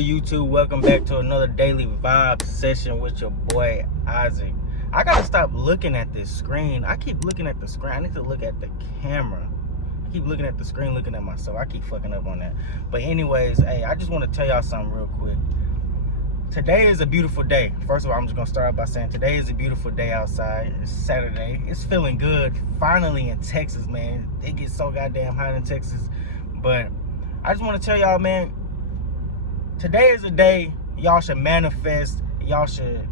good, YouTube? Welcome back to another daily vibe session with your boy Isaac. I gotta stop looking at this screen. I keep looking at the screen. I need to look at the camera. I keep looking at the screen, looking at myself. I keep fucking up on that. But anyways, hey, I just want to tell y'all something real quick. Today is a beautiful day. First of all, I'm just gonna start out by saying today is a beautiful day outside. It's Saturday. It's feeling good. Finally in Texas, man. It gets so goddamn hot in Texas. But I just want to tell y'all, man, today is a day y'all should manifest. Y'all should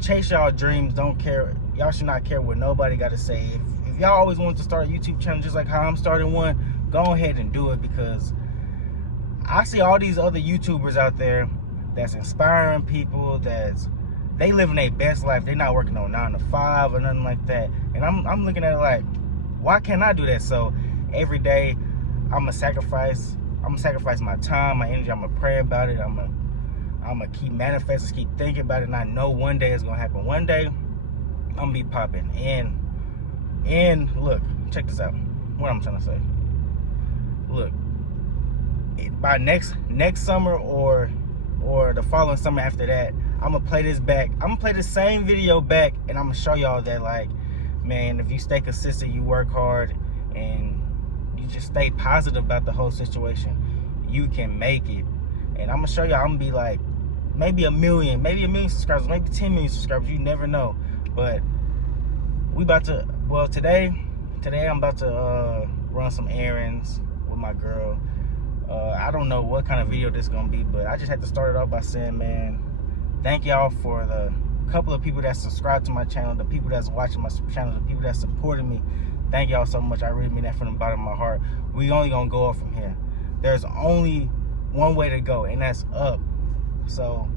chase y'all dreams. Don't care. Y'all should not care what nobody got to say. If y'all always wanted to start a YouTube channel just like how I'm starting one, go ahead and do it, because I see all these other YouTubers out there that's inspiring people, they living their best life. They're not working on 9 to 5 or nothing like that. And I'm looking at it like, why can't I do that? So every day I'm gonna sacrifice my time, my energy. I'm gonna pray about it. I'm gonna keep manifesting, keep thinking about it, and I know one day it's gonna happen. One day I'm gonna be popping. And look, check this out. What I'm trying to say. Look, by next summer or the following summer after that, I'm gonna play this back. I'm gonna play the same video back, and I'm gonna show y'all that, like, man, if you stay consistent, you work hard, and you just stay positive about the whole situation, you can make it. And I'm gonna show y'all. I'm gonna be like maybe a million subscribers, maybe 10 million subscribers. You never know. But we about to, well, today I'm about to run some errands with my girl. I don't know what kind of video this is gonna be, but I just had to start it off by saying, man, thank y'all for the couple of people that subscribed to my channel, the people that's watching my channel, the people that supported me. Thank y'all so much. I really mean that from the bottom of my heart. We only gonna go up from here. There's only one way to go, and that's up. So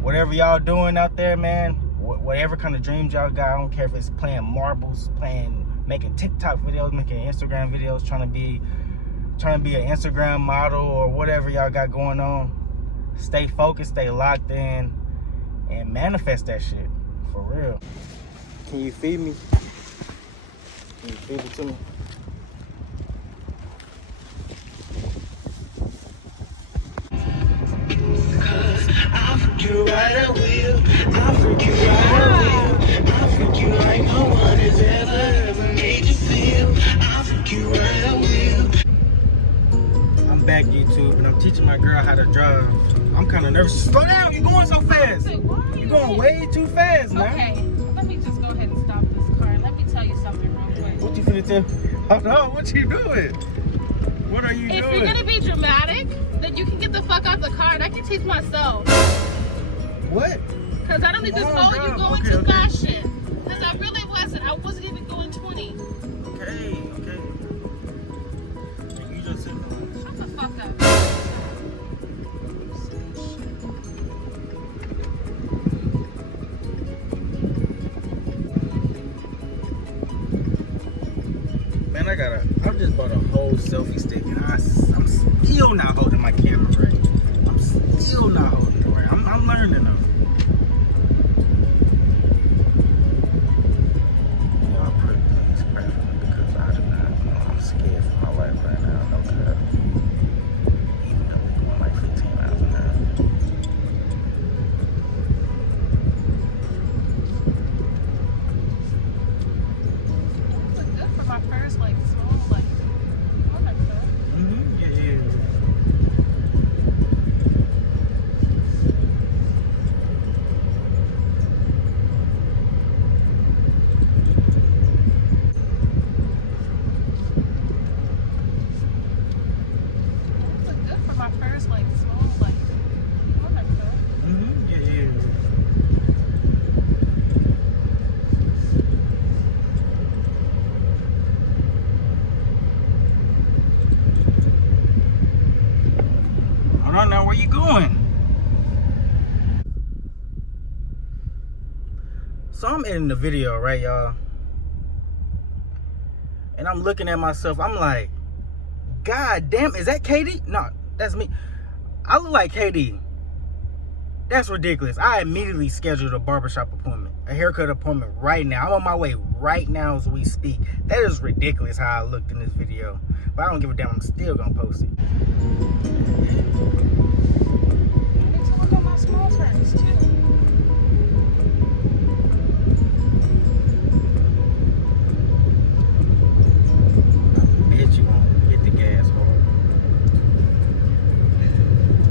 whatever y'all doing out there, man, whatever kind of dreams y'all got, I don't care if it's playing marbles, making TikTok videos, making Instagram videos, trying to be an Instagram model, or whatever y'all got going on. Stay focused, stay locked in, and manifest that shit for real. Can you feed me? Can you feed it to me? I'll freak you right, I will. I'll freak you right, I will. I'll freak you like no one has ever made you feel. I'll freak you right, I will. I'm back, YouTube, and I'm teaching my girl how to drive. I'm kind of nervous. Slow down, you're going so fast. You're going way too fast, man. Okay, let me just go ahead and stop this car. Let me tell you something real quick. What you finna tell? Hold on, what you doing? What are you doing? If you're gonna be dramatic, then you can get the fuck out the car and I can teach myself. What? Because I don't need to slow you going too fast shit. Because I really wasn't. I wasn't even going 20. Okay. You just sit there. Shut the fuck up. Man, I just bought a whole selfie stick, and I'm still not holding my camera right. I'm still not holding it right. I'm learning though. Y'all pray please pray for me, because I do not know. I'm scared for my life right now. No cap. Even though we're going like 15 miles an hour. It was good for my first, like, small, like, Yeah. Hold on now, where you going? So I'm editing the video, right, y'all? And I'm looking at myself. I'm like, God damn, is that Katie? No, that's me. I look like Katie. That's ridiculous. I immediately scheduled a barbershop appointment, a haircut appointment right now. I'm on my way right now as we speak. That is ridiculous how I looked in this video. But I don't give a damn. I'm still going to post it. small turns too. I bet you won't hit the gas hard.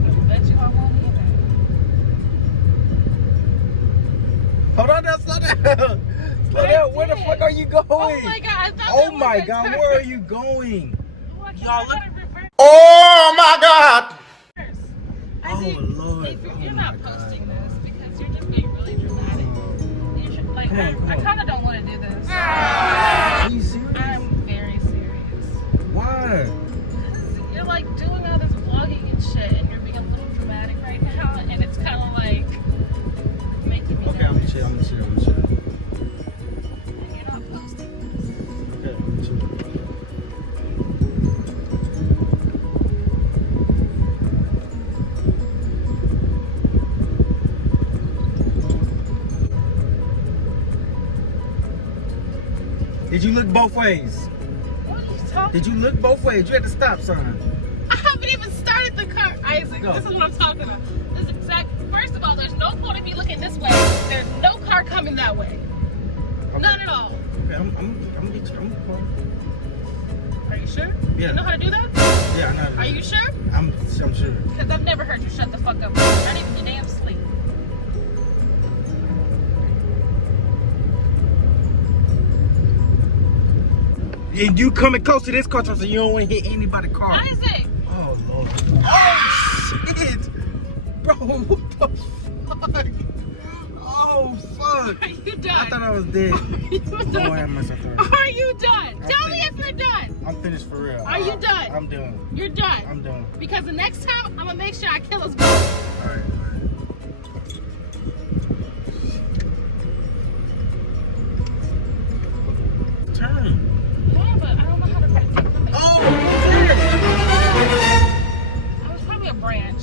I bet you I won't either. Hold on now, slow down. Slow down. Where the fuck are you going? Oh my god, I thought Oh that my was a god, turn. where are you going? Y'all look. Oh my God! I Oh, think Lord. if Oh you're my not God. posting this because you're just being really dramatic. You should, like, Come on, come I on. kind of don't want to do this. Are you serious? I'm very serious. Why? Because you're like doing all this vlogging and shit, and you're being a little dramatic right now, and it's kind of like making me Okay, I'm gonna nervous. chill. I'm gonna chill. I'm gonna chill. And you're not posting this. Okay, I'm gonna chill. Did you look both ways? What are you talking? Did you look both ways? You had the stop sign. I haven't even started the car, Isaac. Go. This is what I'm talking about. This is exact. First of all, there's no point of me looking this way. There's no car coming that way. Okay. None at all. Okay, I'm gonna get you. Are you sure? Yeah. You know how to do that? Yeah, I know. Are you sure? I'm sure. Because I've never heard you shut the fuck up. Not even your damn sleep. And you coming close to this car so you don't want to hit anybody's car. Isaac! Oh Lord. Oh shit! Bro, what the fuck? Oh fuck! Are you done? I thought I was dead. Are you Lord done? have mercy, I thought. Are you done? Tell me if you're done. I'm finished for real. Are you done? I'm done. You're done. I'm done. Because the next time, I'm going to make sure I kill us both. Alright. Turn. Yeah, but I don't know how to predict them. Oh shit! I was probably a branch.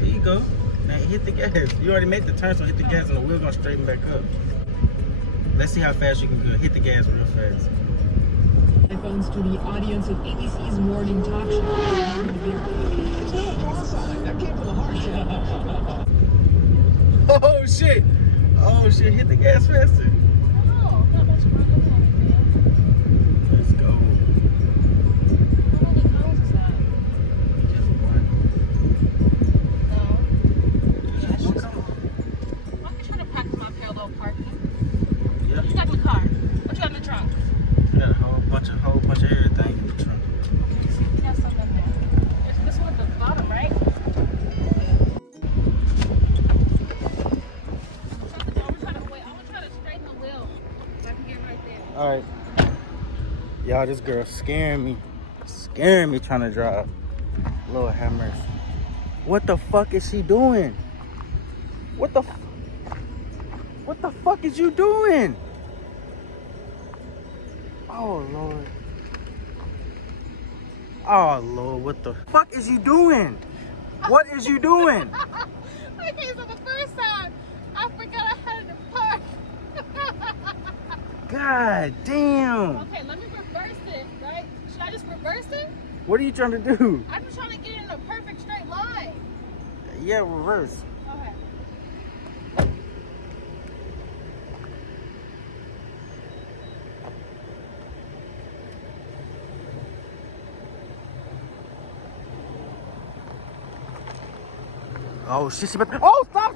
There you go. Now hit the gas. You already made the turn, so hit the gas and the wheel gonna straighten back up. Let's see how fast you can go. Hit the gas real fast. Headphones to the audience of ABC's morning talk show. Oh shit! Oh shit! Hit the gas faster. No, not much more than anything. Let's go. How many cars is that? Just one. No. Just one car. I'm trying to practice my parallel parking. Yep. What you got in the car? What you got in the trunk? Got a whole bunch of everything in the trunk. Okay, see if you got something in there. This one at the bottom, right? I'm gonna try to straighten the wheel so I can get right there. All right. Y'all, this girl scaring me. Scaring me trying to drive. Lord have mercy. What the fuck is she doing? What the fuck is you doing? Oh Lord. Oh Lord, what the fuck is you doing? What is you doing? Okay, so the first time I forgot I had to park. God damn. Okay, let me reverse it, right? Should I just reverse it? What are you trying to do? I'm just trying to get in a perfect straight line. Yeah, reverse. Okay. Oh shit, she about to, oh stop.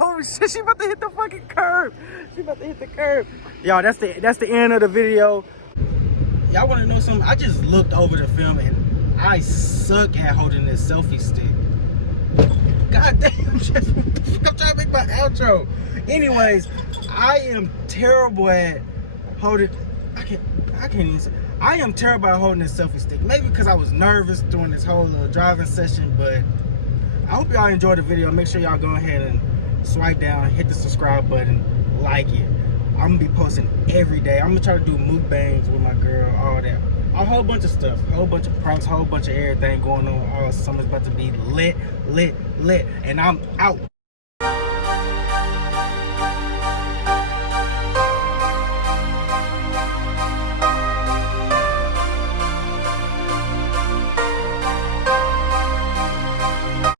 Oh shit, she about to hit the fucking curb. She about to hit the curb. Y'all, that's the end of the video. Y'all wanna know something? I just looked over the film and I suck at holding this selfie stick. God damn, Jasmine, what the fuck? I'm trying to make my outro. Anyways, I am terrible at holding, I can't even say, I am terrible at holding this selfie stick. Maybe because I was nervous during this whole driving session, but I hope y'all enjoyed the video. Make sure y'all go ahead and swipe down, hit the subscribe button, like it. I'm gonna be posting every day. I'm gonna try to do mukbangs with my girl, all that. A whole bunch of stuff, whole bunch of pranks, whole bunch of everything going on. All summer's about to be lit. And I'm out.